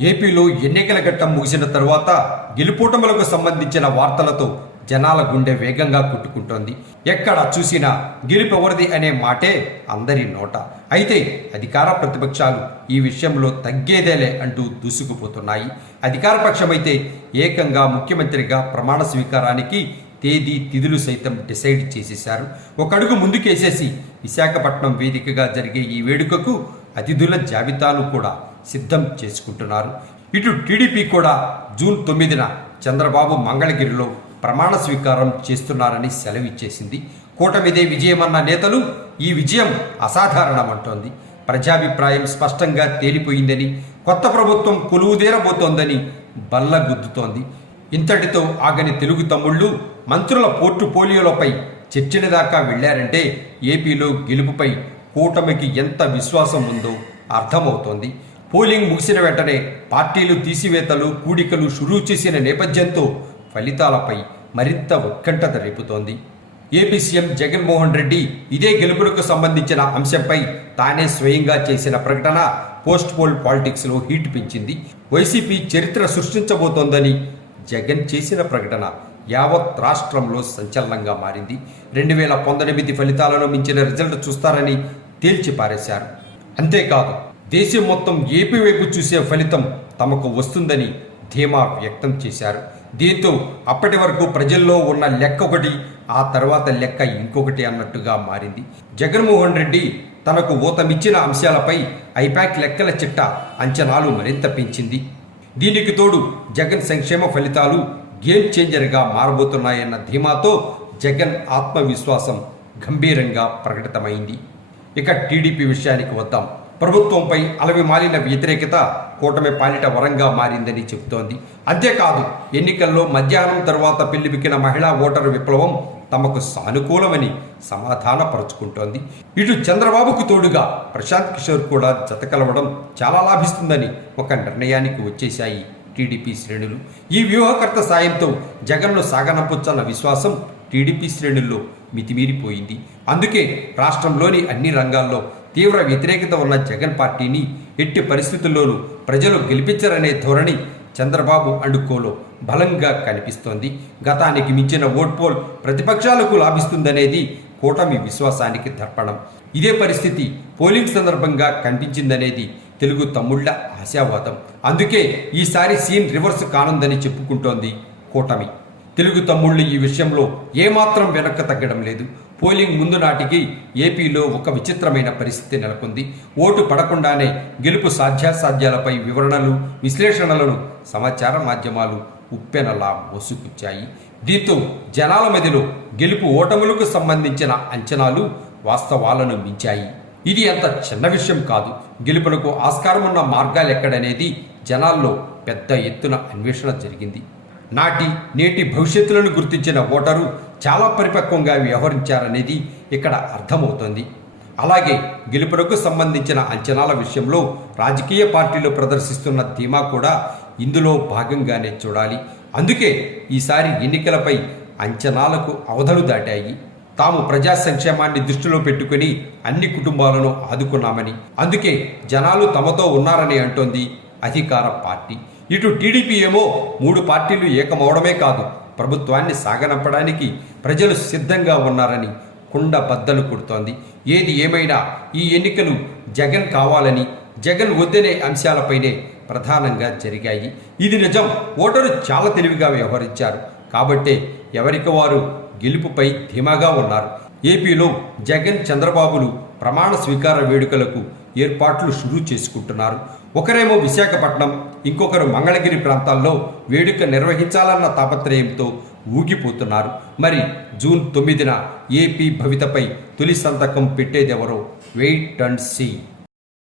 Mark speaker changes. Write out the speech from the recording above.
Speaker 1: ఏపీలో ఎన్నికల ఘట్టం ముగిసిన తరువాత గెలుపోటములకు సంబంధించిన వార్తలతో జనాల గుండె వేగంగా కుట్టుకుంటోంది. ఎక్కడ చూసినా గెలుపెవరిది అనే మాటే అందరి నోట. అయితే అధికార ప్రతిపక్షాలు ఈ విషయంలో తగ్గేదేలే అంటూ దూసుకుపోతున్నాయి. అధికార పక్షమైతే ఏకంగా ముఖ్యమంత్రిగా ప్రమాణ స్వీకారానికి తేదీ తిథులు సైతం డిసైడ్ చేసేశారు. ఒకడుగు ముందుకేసేసి విశాఖపట్నం వేదికగా జరిగే ఈ వేడుకకు అతిథుల జాబితాను కూడా సిద్ధం చేసుకుంటున్నారు. ఇటు టీడీపీ కూడా జూన్ తొమ్మిదిన చంద్రబాబు మంగళగిరిలో ప్రమాణ స్వీకారం చేస్తున్నారని సెలవిచ్చేసింది. కూటమిదే విజయమన్న నేతలు ఈ విజయం అసాధారణమంటోంది. ప్రజాభిప్రాయం స్పష్టంగా తేలిపోయిందని కొత్త ప్రభుత్వం కొలువుదేరబోతోందని బల్లగుద్దుతోంది. ఇంతటితో ఆగని తెలుగు తమ్ముళ్ళు మంత్రుల పోర్టుపోలియోలపై చర్చల దాకా వెళ్ళారంటే ఏపీలో గెలుపుపై కూటమికి ఎంత విశ్వాసం ఉందో అర్థమవుతోంది. పోలింగ్ ముగిసిన వెంటనే పార్టీలు తీసివేతలు కూడికలు షురూ చేసిన నేపథ్యంతో ఫలితాలపై మరింత ఉత్కంఠత రేపుతోంది. ఏపీ సీఎం జగన్మోహన్ రెడ్డి ఇదే గెలుపులకు సంబంధించిన అంశంపై తానే స్వయంగా చేసిన ప్రకటన పోస్ట్ పోల్ పాలిటిక్స్లో హీట్ పెంచింది. వైసీపీ చరిత్ర సృష్టించబోతోందని జగన్ చేసిన ప్రకటన యావత్ రాష్ట్రంలో సంచలనంగా మారింది. రెండు వేల పంతొమ్మిది ఫలితాలను మించిన రిజల్ట్ చూస్తారని తేల్చి పారేశారు. అంతేకాదు దేశం మొత్తం ఏపీ వైపు చూసే ఫలితం తమకు వస్తుందని ధీమా వ్యక్తం చేశారు. దీంతో అప్పటి వరకు ప్రజల్లో ఉన్న లెక్క ఒకటి ఆ తర్వాత లెక్క ఇంకొకటి అన్నట్టుగా మారింది. జగన్మోహన్ రెడ్డి తనకు ఊతమిచ్చిన అంశాలపై ఐపాక్ లెక్కల చిట్ట అంచనాలు మరింత పెంచింది. దీనికి తోడు జగన్ సంక్షేమ ఫలితాలు గేమ్ చేంజర్గా మారబోతున్నాయన్న ధీమాతో జగన్ ఆత్మవిశ్వాసం గంభీరంగా ప్రకటితమైంది. ఇక టీడీపీ విషయానికి వద్దాం. ప్రభుత్వంపై అలవి మాలిన వ్యతిరేకత కూటమి పాలిట వరంగా మారిందని చెబుతోంది. అంతేకాదు ఎన్నికల్లో మధ్యాహ్నం తర్వాత పెళ్ళిబిక్కిన మహిళా ఓటరు విప్లవం తమకు సానుకూలమని సమాధానపరుచుకుంటోంది. ఇటు చంద్రబాబుకు తోడుగా ప్రశాంత్ కిషోర్ కూడా జతకలవడం చాలా లాభిస్తుందని ఒక నిర్ణయానికి వచ్చేశాయి టీడీపీ శ్రేణులు. ఈ వ్యూహకర్త సాయంతో జగన్ను సాగనంపుచ్చన్న విశ్వాసం టీడీపీ శ్రేణుల్లో మితిమీరిపోయింది. అందుకే రాష్ట్రంలోని అన్ని రంగాల్లో తీవ్ర వ్యతిరేకత ఉన్న జగన్ పార్టీని ఎట్టి పరిస్థితుల్లోనూ ప్రజలు గెలిపించరనే ధోరణి చంద్రబాబు అండుకోలో బలంగా కనిపిస్తోంది. గతానికి మించిన ఓట్ పోల్ ప్రతిపక్షాలకు లాభిస్తుందనేది కూటమి విశ్వాసానికి దర్పణం. ఇదే పరిస్థితి పోలింగ్ సందర్భంగా కనిపించిందనేది తెలుగు తమ్ముళ్ళ ఆశావాదం. అందుకే ఈసారి సీన్ రివర్స్ కానుందని చెప్పుకుంటోంది కూటమి. తెలుగు తమ్ముళ్ళు ఈ విషయంలో ఏమాత్రం వెనక్కి తగ్గడం లేదు. పోలింగ్ ముందు నాటికి ఏపీలో ఒక విచిత్రమైన పరిస్థితి నెలకొంది. ఓటు పడకుండానే గెలుపు సాధ్యాసాధ్యాలపై వివరణలు విశ్లేషణలను సమాచార మాధ్యమాలు ఉప్పెనలా మోసుకొచ్చాయి. దీంతో జనాల మధ్యలో గెలుపు ఓటములకు సంబంధించిన అంచనాలు వాస్తవాలను మించాయి. ఇది అంత చిన్న విషయం కాదు. గెలుపులకు ఆస్కారం ఉన్న మార్గాలు ఎక్కడనేది జనాల్లో పెద్ద ఎత్తున అన్వేషణ జరిగింది. నాటి నేటి భవిష్యత్తులను గుర్తించిన ఓటరు చాలా పరిపక్వంగా వ్యవహరించారనేది ఇక్కడ అర్థమవుతోంది. అలాగే గెలుపునకు సంబంధించిన అంచనాల విషయంలో రాజకీయ పార్టీలు ప్రదర్శిస్తున్న ధీమా కూడా ఇందులో భాగంగానే చూడాలి. అందుకే ఈసారి ఎన్నికలపై అంచనాలకు అవధలు దాటాయి. తాము ప్రజా సంక్షేమాన్ని దృష్టిలో పెట్టుకుని అన్ని కుటుంబాలను ఆదుకున్నామని. అందుకే జనాలు తమతో ఉన్నారని అంటోంది అధికార పార్టీ. ఇటు టీడీపీ ఏమో మూడు పార్టీలు ఏకమవడమే కాదు. ప్రభుత్వాన్ని సాగనంపడానికి ప్రజలు సిద్ధంగా ఉన్నారని కుండ బద్దలు కొడుతోంది. ఏది ఏమైనా ఈ ఎన్నికలు జగన్ కావాలని జగన్ వద్దనే అంశాలపైనే ప్రధానంగా జరిగాయి. ఇది నిజం. ఓటరు చాలా తెలివిగా వ్యవహరించారు. కాబట్టే ఎవరికి వారు గెలుపుపై ధీమాగా ఉన్నారు. ఏపీలో జగన్ చంద్రబాబులు ప్రమాణ స్వీకార వేడుకలకు ఏర్పాట్లు షురూ చేసుకుంటున్నారు. ఒకరేమో విశాఖపట్నం ఇంకొకరు మంగళగిరి ప్రాంతాల్లో వేడుక నిర్వహించాలన్న తాపత్రయంతో ఊగిపోతున్నారు. మరి జూన్ తొమ్మిదిన ఏపీ భవితపై తొలి సంతకం పెట్టేదెవరో వెయిట్ అండ్ సీ.